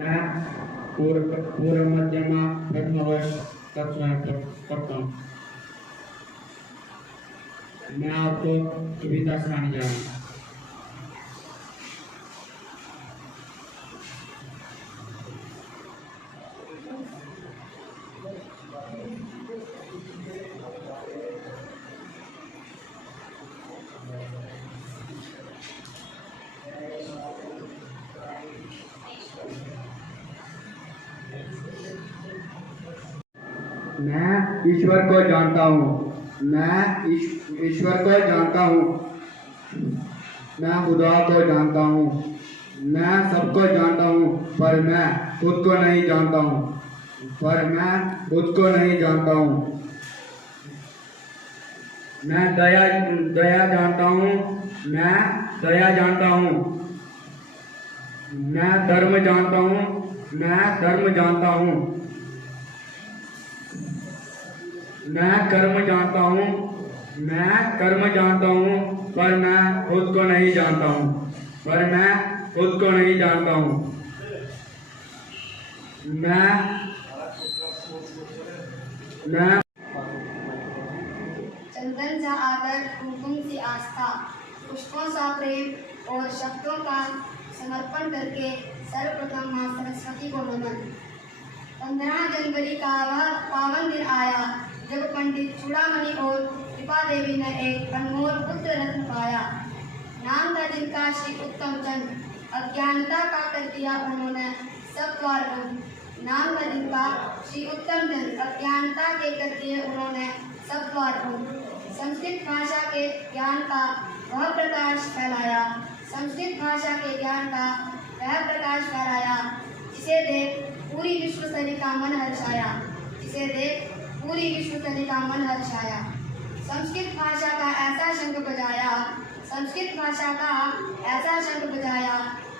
मैं पूर्व मध्यमा प्रथमवर्ष कक्षा में पढ़ता हूँ। मैं आपको कविता सुनाने जा रहा हूँ। मैं ईश्वर को जानता हूँ। मैं ईश्वर को जानता हूँ। मैं खुदा को जानता हूँ। मैं सबको जानता हूँ, पर मैं खुद को नहीं जानता हूँ। मैं दया जानता हूँ। मैं दया जानता हूँ। मैं धर्म जानता हूँ। मैं कर्म जानता हूँ। मैं कर्म जानता हूँ, पर मैं खुद को नहीं जानता हूँ। मैं चंदन सा आदर, कुमकुम सी आस्था, पुष्पों सा प्रेम और शब्दों का समर्पण करके सर्वप्रथम माँ सरस्वती को नमन। 15 जनवरी का वह पावन दिन आया जब पंडित चूड़ामणि और कृपा देवी ने एक अनमोल पुत्र रत्न पाया। नाम था जिनका श्री उत्तम चंद। अज्ञानता का कर दिया उन्होंने सब द्वार बंद। नाम था जिनका श्री उत्तम चंद। अज्ञानता के कर दिए उन्होंने सब द्वार बंद। संस्कृत भाषा के ज्ञान का वह प्रकाश फैलाया। जिसे देख पूरी विश्व सरी का मन हर्षाया। संस्कृत भाषा का ऐसा शंख बजाया,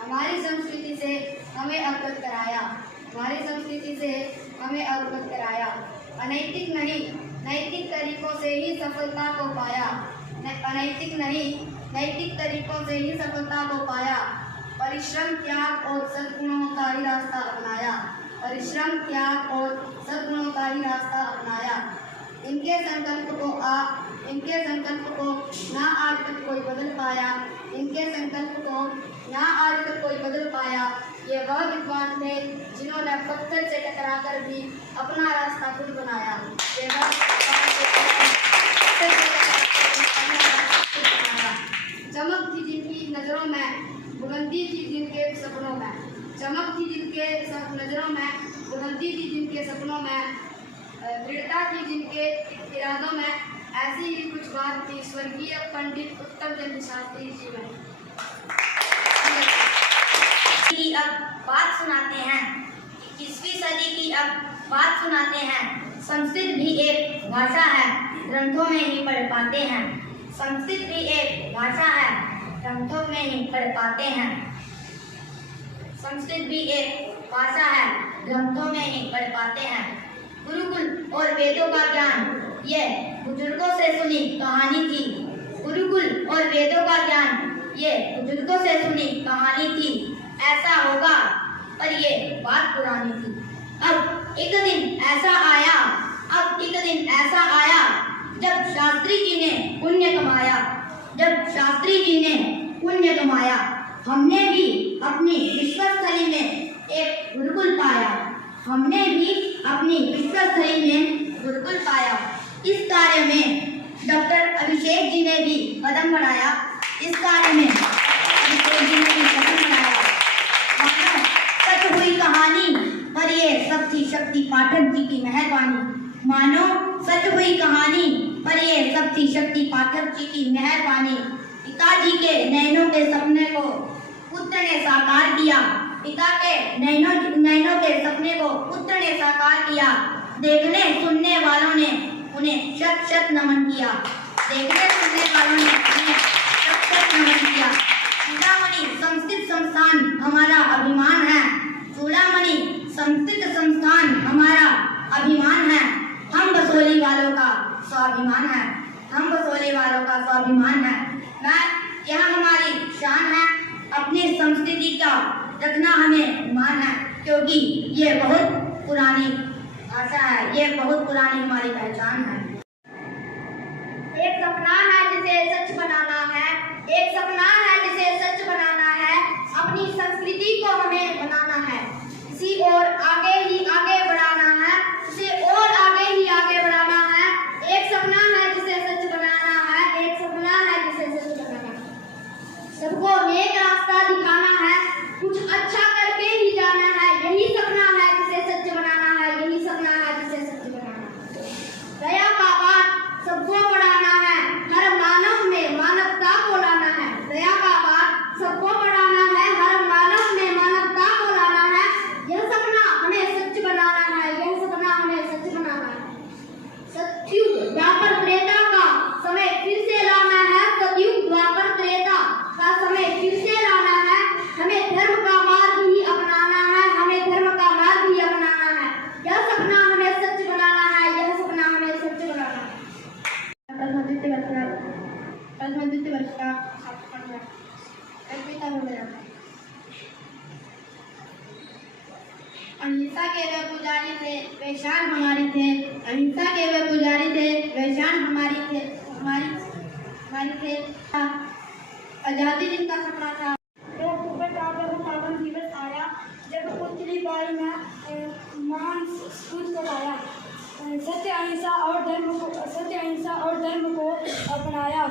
हमारी संस्कृति से हमें अवगत कराया। अनैतिक नहीं, नैतिक तरीकों से ही सफलता को पाया। परिश्रम, त्याग और सद्गुणों का ही रास्ता अपनाया। इनके संकल्प को ना आज तक कोई बदल पाया। ये वह विद्वान थे जिन्होंने पत्थर से टकराकर भी अपना रास्ता खुद बनाया। चमक थी जिनकी नजरों में, बुलंदी थी जिनके सपनों में, दृढ़ता थी जिनके इरादों में। ऐसी ही कुछ बात थी स्वर्गीय पंडित उत्तम चंद्र शास्त्री जी में। अब बात सुनाते हैं, 21वीं सदी की अब बात सुनाते हैं। संस्कृत भी एक भाषा है, ग्रंथों में ही पढ़ पाते हैं। गुरुकुल और वेदों का ज्ञान, ये बुजुर्गों से सुनी कहानी थी। ऐसा होगा, पर ये बात पुरानी थी। अब एक दिन ऐसा आया जब शास्त्री जी ने पुण्य कमाया। हमने भी अपनी विश्वस्थली में एक गुरुकुल पाया। इस कार्य में डॉक्टर अभिषेक जी ने भी कदम बढ़ाया। सच हुई कहानी, पर ये सब थी शक्ति पाठक जी की मेहरबानी। पिताजी के नैनों के सपने को पुत्र ने साकार किया। देखने सुनने वालों ने उन्हें शत नमन किया। चूड़ामणि संस्कृत संस्थान हमारा अभिमान है। हम बसोली वालों का स्वाभिमान है। यह हमारी शान है। अपनी संस्कृति का रखना हमें मान है, क्योंकि ये बहुत पुरानी भाषा है, ये बहुत पुरानी हमारी पहचान है। एक सपना है जिसे सच बनाना है, एक सपना है जिसे सच बनाना है, अपनी संस्कृति को हमें बनाना है, इसी और आगे ही आगे बढ़ाना है, इसे और आगे ही आगे बढ़ाना है। एक सपना है जिसे सच बनाना है, एक सपना है जिसे सच बनाना है, सबको नेक रास्ता दिखाना है, कुछ अच्छा करके ही जाना है, यही सपना है जिसे सच बनाना है, यही सपना है जिसे सच बनाना है। दया का पाठ सबको बढ़ाना है, हर मानव में मानवता को लाना है, दया का पाठ सबको बढ़ाना है, हर मानव में मानवता को लाना है, यह सपना हमें सच बनाना है, यह सपना हमें सच बनाना है। सतयुग द्वापर त्रेता का समय फिर से लाना है, सतयुग द्वापर त्रेता का समय फिर से लाना है, हमें धर्म का मार्ग ही अपनाना है, हमें धर्म का मार्ग ही अपनाना है, यह सपना हमें सच बनाना है, यह सपना हमें सच बनाना है। द्वितीय वर्ष का अहिंसा के वे पुजारी थे, वे शान हमारी थे, अहिंसा के वे पुजारी थे, वे शान हमारी थे, हमारी थे। आजादी दिन का सपना था। 2 अक्टूबर का पावन दिवस आया जब पुतली बाई ने महान सूझ को लाया, सत्य अहिंसा और धर्म को अपनाया,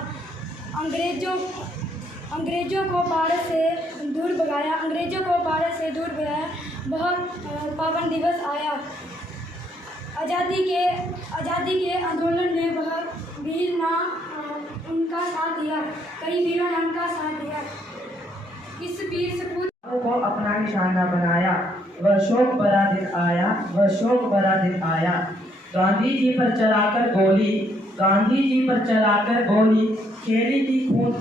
अंग्रेजों को भारत से दूर भगाया, वह पावन दिवस आया। आज़ादी के आंदोलन में वह वीर ने उनका साथ दिया, कई वीरों ने उनका साथ दिया। इस वीर सपूत को अपना निशाना बनाया, वह शोक भरा दिन आया, वह शोक भरा दिन आया। गांधी जी पर चलाकर गोली, खेली थी खून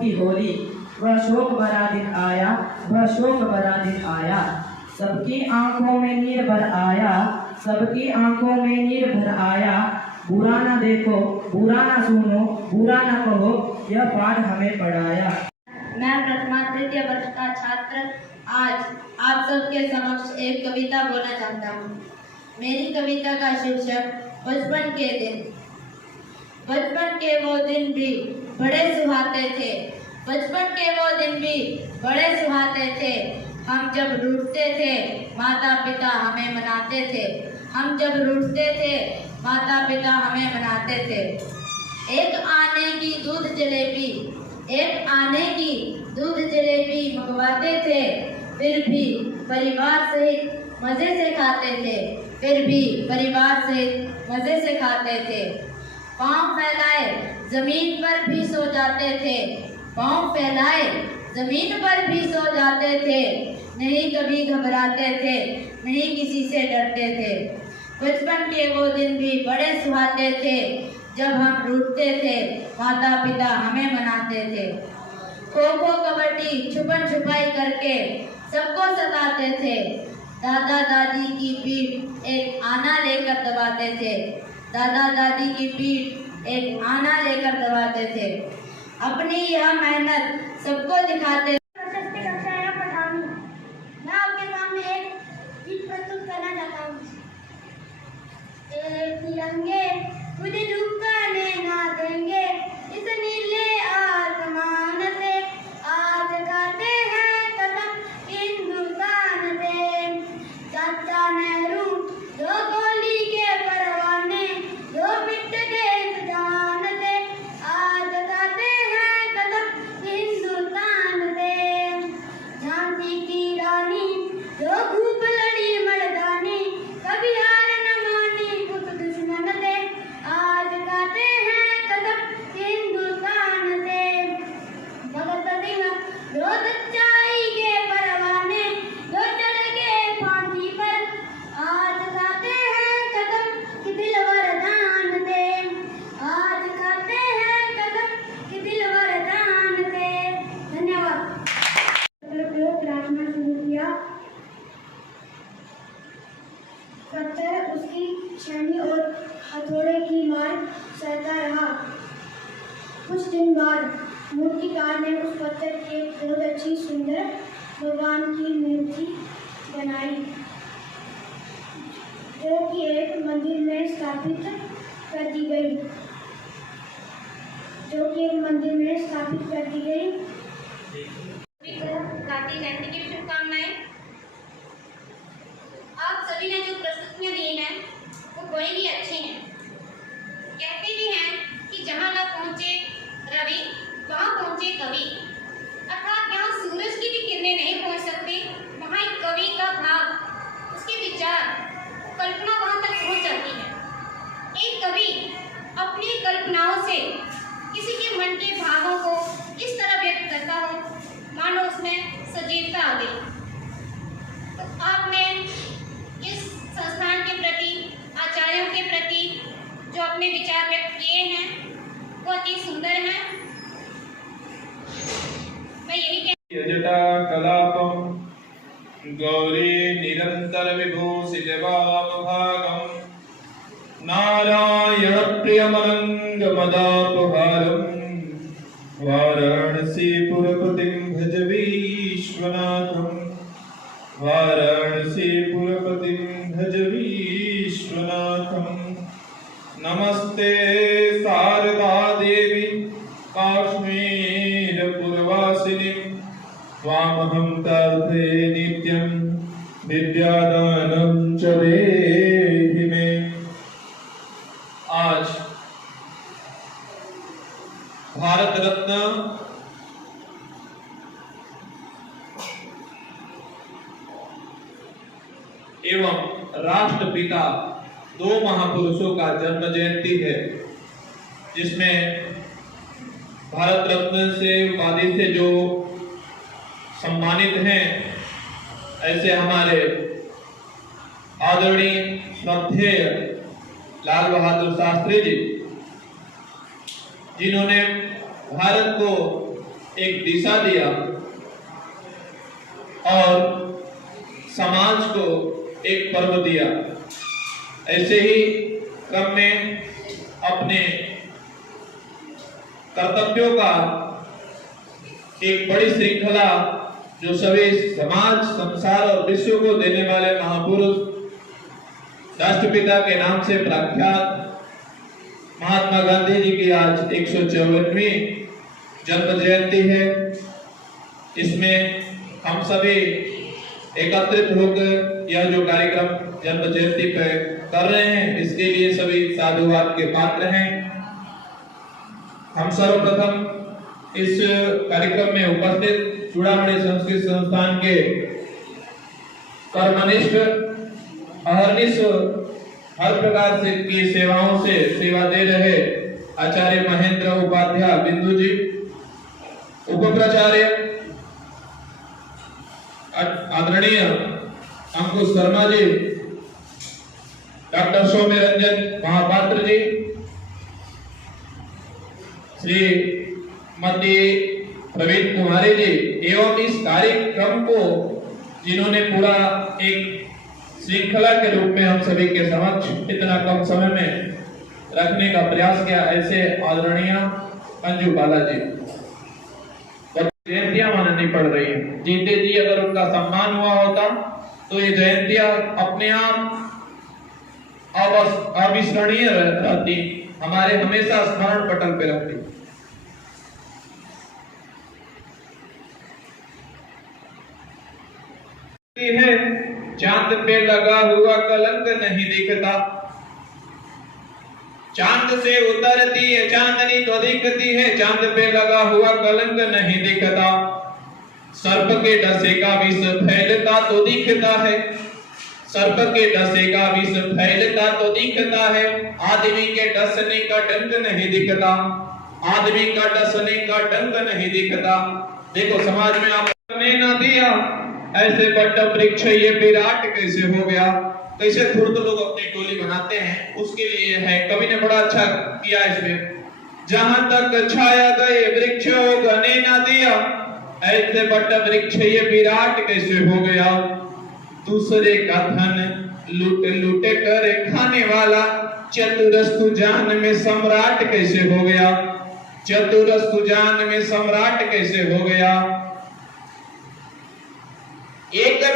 की होली, वह शोक भरा दिन आया, वह शोक भरा दिन आया। सबकी आंखों में नीर भर आया, बुरा ना देखो, बुरा ना सुनो, बुरा ना कहो, यह पाठ हमें पढ़ाया। मैं प्रथमा तृतीय वर्ष का छात्र आज आप सबके समक्ष एक कविता बोलना चाहता हूँ। मेरी कविता का शीर्षक बचपन के दिन। बचपन के वो दिन भी बड़े सुहाते थे, बचपन के वो दिन भी बड़े सुहाते थे। हम जब रूठते थे माता पिता हमें मनाते थे, हम जब रूठते थे माता पिता हमें मनाते थे। एक आने की दूध जलेबी मंगवाते थे, फिर भी परिवार सहित मजे से खाते थे। पाँव फैलाए जमीन पर भी सो जाते थे, नहीं कभी घबराते थे, नहीं किसी से डरते थे। बचपन के वो दिन भी बड़े सुहाते थे, जब हम रूठते थे माता पिता हमें मनाते थे। खो खो कबड्डी छुपन छुपाई करके सबको सताते थे, दादा दादी की पीठ एक आना लेकर दबाते थे, अपनी यह मेहनत सबको दिखाते। मैं आपके सामने एक गीत प्रस्तुत करना चाहता हूँ। तिरंगे तुझे झुकने ना देंगे, इस नीले आसमान से आज खाते हैं कसम हिंदुस्तान से। चाचा नेहरू जो गोली के परवाने, जो मिट गए इस जान से, आज खाते हैं कसम हिंदुस्तान से। झांसी की रानी जो खूब लड़ी मर्दानी, कभी हार न मानी कुछ दुश्मन से, आज खाते हैं कसम हिंदुस्तान से। भगत सिंह जो सच्चाई के परवाने, जो चढ़ गए फांसी पर, आज खाते हैं कसम कि दिलवर जान से, आज खाते हैं कसम कि दिलवर जान से। धन्यवाद। राखना शुरू किया, पत्थर उसकी छेनी और हथौड़े की मार सहता रहा। कुछ दिन बाद मूर्तिकार ने उस पत्थर की एक बहुत अच्छी सुंदर भगवान की मूर्ति बनाई, जो कि एक मंदिर में स्थापित कर दी गई। गांधी जयंती की शुभकामनाएं। आप सभी ने जो प्रस्तुतियां दी हैं वो बड़ी ही अच्छी हैं। कहते भी हैं कि जहां न पहुंचे रवि वहां पहुंचे कवि, अर्थात जहां सूरज की भी किरणें नहीं पहुंच सकती वहां एक कवि का भाव, उसके विचार, कल्पना वहां तक पहुंच जाती है। एक कवि अपनी कल्पनाओं से किसी के मन के भावों को इस तरह व्यक्त करता हो मानो उसमें सजीवता आ गई। तो आपने इस संस्थान के प्रति, आचार्यों के प्रति जो अपने विचार व्यक्त किए हैं वो अति सुंदर हैं। मैं यही यजटा कलापम गौरी निरंतर विभूषित वामभागम नारायण प्रियमरंग मदापहारम वाराणसीपुरपतिं भज विश्वनाथम वाराणसीपुरपतिं भज विश्वनाथम। नमस्ते शारदा देवी काश्मीरपुरवासिनी त्वामहं प्रार्थये नित्यं विद्यादानं च देहि मे। आज भारत रत्न एवं राष्ट्रपिता दो महापुरुषों का जन्म जयंती है, जिसमें भारत रत्न से उपाधि से जो सम्मानित हैं ऐसे हमारे आदरणीय श्रद्धेय लाल बहादुर शास्त्री जी, जिन्होंने भारत को एक दिशा दिया और समाज को एक पर्व दिया। ऐसे ही क्रम में अपने कर्तव्यों का एक बड़ी श्रृंखला जो सभी समाज, संसार और विश्व को देने वाले महापुरुष राष्ट्रपिता के नाम से प्रख्यात महात्मा गांधी जी की आज 154वीं जन्म जयंती है। इसमें हम सभी एकत्रित होकर यह जो कार्यक्रम जन्म जयंती पर कर रहे हैं, इसके लिए सभी साधुवाद के पात्र हैं। हम सर्वप्रथम इस कार्यक्रम में उपस्थित चूड़ामणि संस्कृत संस्थान के कर्मनिष्ठ, अहर्निश, हर प्रकार से की सेवाओं से सेवा दे रहे आचार्य महेंद्र उपाध्याय बिंदु जी, उपप्राचार्य आदरणीय अंकुश शर्मा जी, डॉक्टर सौम्य रंजन महापात्र जी, श्रीमती प्रवीण कुमारी जी, एवं इस कार्यक्रम को जिन्होंने पूरा एक श्रृंखला के रूप में हम सभी के समक्ष इतना कम समय में रखने का प्रयास किया, ऐसे आदरणीय अंजू बाला जी। जयंतियां मनानी पड़ रही हैं। जीते जी अगर उनका सम्मान हुआ होता तो ये जयंतियां अपने आप अविस्मरणीय रहती, हमारे हमेशा स्मरण पटल पे रहती। है चांद पे लगा हुआ कलंक नहीं दिखता, चांद से उतरती है चांदनी तो दिखती है, चांद पे लगा हुआ कलंक नहीं दिखता। सर्प के डसे का विष फैलता तो दिखता है, सर्प के डसे का विष फैलता तो दिखता है। आदमी के डसने का डंक नहीं दिखता, आदमी का डसने का डंक नहीं दिखता। देखो समाज में आपने ना दिया ऐसे बड़ा वृक्ष ये विराट कैसे हो गया। कैसे खुद लोग अपनी टोली बनाते हैं, उसके लिए है। कवि ने बड़ा अच्छा किया इसमें, जहां तक छाया गए वृक्ष गने ना दिया, ऐसे बड़ा वृक्ष ये विराट कैसे हो गया। दूसरे का धन लूट लूट कर खाने वाला, चतुरस्तु जान में सम्राट कैसे हो गया, चतुरस्तु जान में सम्राट कैसे हो गया।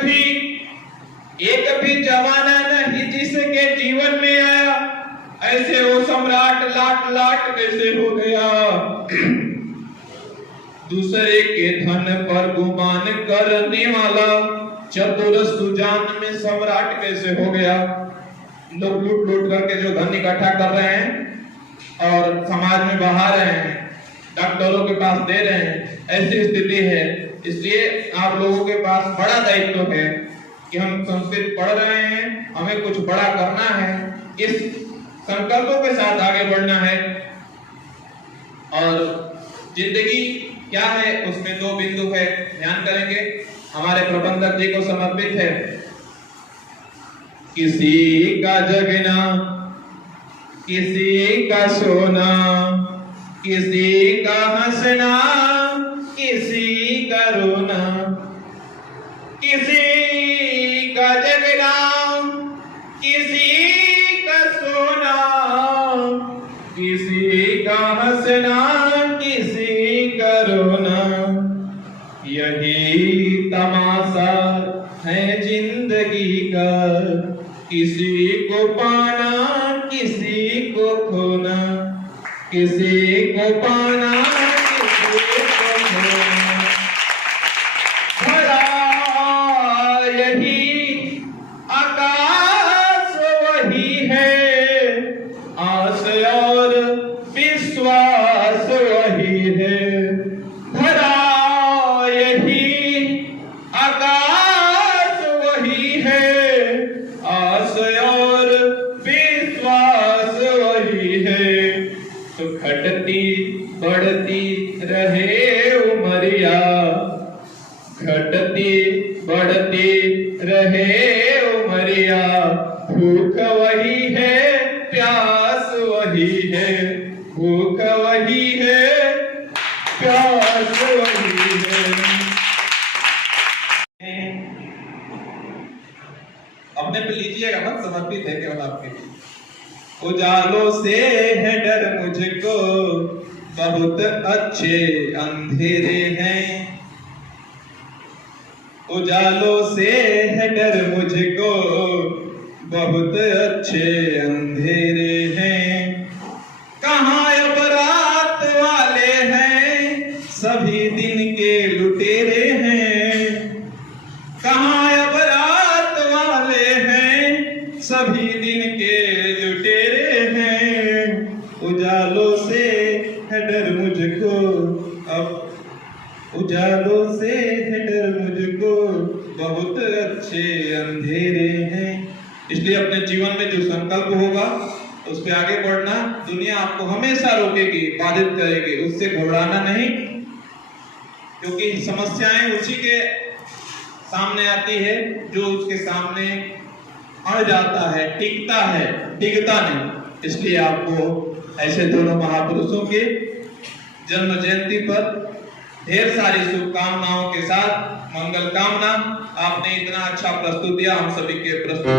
भी जमाना नहीं जिसके जीवन में आया, ऐसे वो सम्राट लाट लाट कैसे हो गया। दूसरे के धन पर गुमान करने वाला चतुर सुजान में सम्राट कैसे हो गया। लोग लूट लूट करके जो धन इकट्ठा कर रहे हैं और समाज में बहा रहे हैं, डॉक्टरों के पास दे रहे हैं, ऐसी स्थिति है। इसलिए आप लोगों के पास बड़ा दायित्व है कि हम संस्कृत पढ़ रहे हैं, हमें कुछ बड़ा करना है, इस संकल्पों के साथ आगे बढ़ना है। और जिंदगी क्या है उसमें 2 बिंदु है, ध्यान करेंगे, हमारे प्रबंधक जी को समर्पित है। किसी का जगना, किसी का सोना, किसी का हंसना, किसी का रोना, किसी का जगना, किसी का सोना, किसी का हंसना, किसी का रोना, यही तमाशा है जिंदगी का। किसी को पाना, किसी को खोना, किसी को पाना, किसी को खोना। भरा यही आकाश वही है, आस और विश्वास वही है। भरा यही आकाश वही है, आस और विश्वास वही है। तो घटती बढ़ती रहे उमरिया, घटती बढ़ती रहे उमरिया। भूख वही है, प्यास वही है, भूख वही है, प्यास वही है। अपने पे लीजिएगा मत, समर्पित है केवल आपके लिए। उजालों से है डर मुझको, बहुत अच्छे अंधेरे हैं। उजालों से है डर मुझको, बहुत अच्छे अंधेरे हैं। कहाँ अब रात वाले हैं, सभी दिन के लुटेरे हैं। कहाँ अब रात वाले हैं, सभी दिन के लुटेरे हैं। उजालों से है डर मुझको, अब उजालों से है डर मुझको, बहुत अच्छे अंधेरे हैं। इसलिए अपने जीवन में जो संकल्प होगा उस पे आगे बढ़ना। दुनिया आपको हमेशा रोकेगी, बाधित करेगी, उससे घबराना नहीं, क्योंकि समस्याएं उसी के सामने आती है जो उसके सामने अड़ जाता है, टिकता है, टिकता नहीं। इसलिए आपको ऐसे दोनों महापुरुषों के जन्म जयंती पर ढेर सारी शुभकामनाओं के साथ मंगल कामना। आपने इतना अच्छा प्रस्तुत दिया, हम सभी के प्रस्तुत